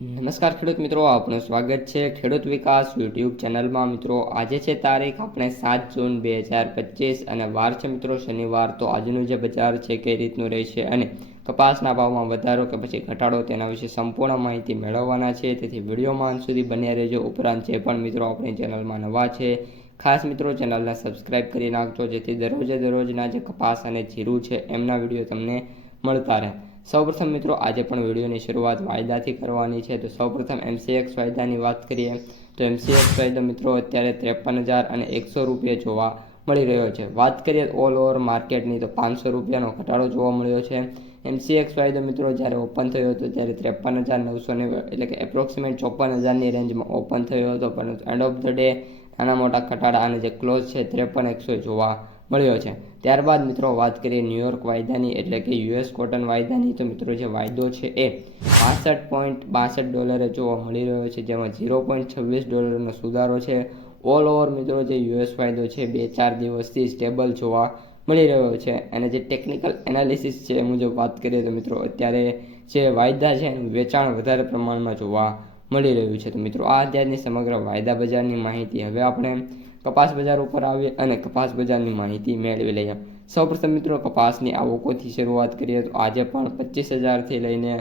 નમસ્કાર ખેડૂત મિત્રો, આપનું સ્વાગત છે ખેડૂત વિકાસ યુટ્યુબ ચેનલમાં. મિત્રો આજે છે તારીખ આપણે 7 જૂન 2025 અને વાર છે મિત્રો શનિવાર. તો આજનું જે બજાર છે કઈ રીતનું રહેશે અને કપાસના ભાવમાં વધારો કે પછી ઘટાડો તેના વિશે સંપૂર્ણ માહિતી મેળવવાના છે. તેથી વિડીયોમાં અંત સુધી બન્યા રહેજો. ઉપરાંત જે પણ મિત્રો આપણી ચેનલમાં નવા છે ખાસ મિત્રો ચેનલને સબસ્ક્રાઈબ કરી નાખજો, જેથી દરરોજના જે કપાસ અને જીરું છે એમના વિડીયો તમને મળતા રહે. સૌપ્રથમ મિત્રો આજે પણ વિડીયોની શરૂઆત વાયદાથી કરવાની છે. તો સૌપ્રથમ MCX વાયદાની વાત કરીએ તો MCX વાયદો મિત્રો અત્યારે 53,100 રૂપિયા જોવા મળી રહ્યો છે. વાત કરીએ ઓલ ઓવર માર્કેટની તો 500 રૂપિયાનો ઘટાડો જોવા મળ્યો છે. MCX વાયદો મિત્રો જ્યારે ઓપન થયો હતો ત્યારે 53,990 એટલે કે એપ્રોક્સિમેટ 54,000ની રેન્જમાં ઓપન થયો હતો, પરંતુ એન્ડ ઓફ ધ ડે નાના મોટા ઘટાડા અને જે ક્લોઝ છે 53,100 જોવા મળ્યો છે. ત્યારબાદ મિત્રો વાત કરીએ ન્યુયોર્ક વાયદાની એટલે કે US કોટન વાયદાની. તો મિત્રો જે વાયદો છે એ $62.62 જોવા મળી રહ્યો છે, જેમાં $0.26નો સુધારો છે. ઓલ ઓવર મિત્રો જે US વાયદો છે 2-4 દિવસથી સ્ટેબલ જોવા મળી રહ્યો છે. અને જે ટેકનિકલ એનાલિસિસ છે એ મુજબ વાત કરીએ તો મિત્રો અત્યારે જે વાયદા છે એનું વેચાણ વધારે પ્રમાણમાં જોવા મળી રહ્યું છે. તો મિત્રો આ અત્યારની સમગ્ર વાયદા બજારની માહિતી. હવે આપણે કપાસ બજાર ઉપર આવીએ અને કપાસ બજારની માહિતી મેળવી લઈએ. સૌપ્રથમ મિત્રો કપાસની આવકોથી શરૂઆત કરીએ તો આજે પણ 25,000થી લઈને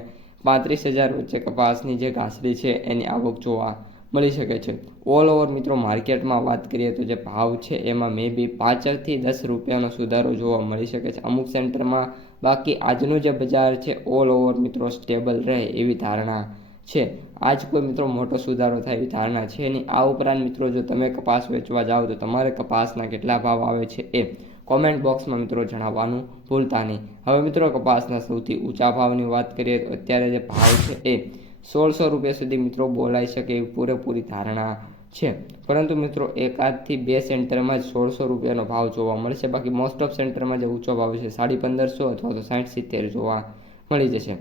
35,000 વચ્ચે કપાસની જે ઘાસડી છે એની આવક જોવા મળી શકે છે. ઓલ ઓવર મિત્રો માર્કેટમાં વાત કરીએ તો જે ભાવ છે એમાં મે બી 5થી 10 રૂપિયાનો સુધારો જોવા મળી શકે છે અમુક સેન્ટરમાં. બાકી આજનું જે બજાર છે ઓલ ઓવર મિત્રો સ્ટેબલ રહે એવી ધારણા છે. આજ કોઈ મિત્રો મોટો સુધારો થાય એવી ધારણા છે નહીં. આ ઉપરાંત મિત્રો જો તમે કપાસ વેચવા જાઓ તો તમારે કપાસના કેટલા ભાવ આવે છે એ કોમેન્ટ બોક્સમાં મિત્રો જણાવવાનું ભૂલતા નહીં. હવે મિત્રો કપાસના સૌથી ઊંચા ભાવની વાત કરીએ તો અત્યારે જે ભાવ છે એ 1,600 રૂપિયા સુધી મિત્રો બોલાઈ શકે એવી પૂરેપૂરી ધારણા છે. પરંતુ મિત્રો એકાદથી બે સેન્ટરમાં જ 1,600 રૂપિયાનો ભાવ જોવા મળશે. બાકી મોસ્ટ ઓફ સેન્ટરમાં જે ઊંચો ભાવ છે 1,550 અથવા તો 60-70 જોવા મળી જશે.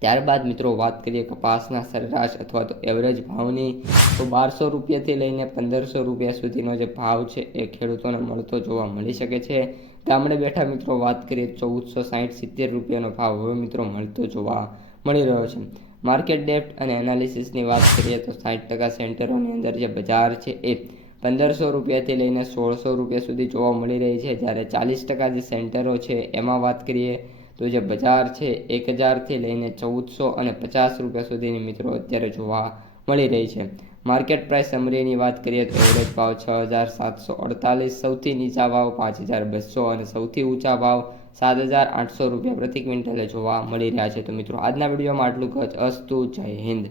ત્યારબાદ મિત્રો વાત કરીએ કપાસના સરેરાશ અથવા તો એવરેજ ભાવની તો 1,200 રૂપિયાથી લઈને 1,500 રૂપિયા સુધીનો જે ભાવ છે એ ખેડૂતોને મળતો જોવા મળી શકે છે. ગામડે બેઠા મિત્રો વાત કરીએ 1,460-70 રૂપિયાનો ભાવ હવે મિત્રો મળતો જોવા મળી રહ્યો છે. માર્કેટ ડેપ્થ અને એનાલિસિસની વાત કરીએ તો 60% સેન્ટરોની અંદર જે બજાર છે એ 1,500 રૂપિયાથી લઈને 1,600 રૂપિયા સુધી જોવા મળી રહી છે. જ્યારે 40% જે સેન્ટરો છે એમાં વાત કરીએ તો જે બજાર છે 1,000થી લઈને 1,450 રૂપિયા સુધીની મિત્રો અત્યારે જોવા મળી રહી છે. માર્કેટ પ્રાઇસ સમરીની વાત કરીએ તો એવરેજ ભાવ 6,748, સૌથી નીચા ભાવ 5,200 અને સૌથી ઊંચા ભાવ 7,800 રૂપિયા પ્રતિ ક્વિન્ટલે જોવા મળી રહ્યા છે. તો મિત્રો આજના વિડીયોમાં આટલું જ. અસ્તુ. જય હિન્દ.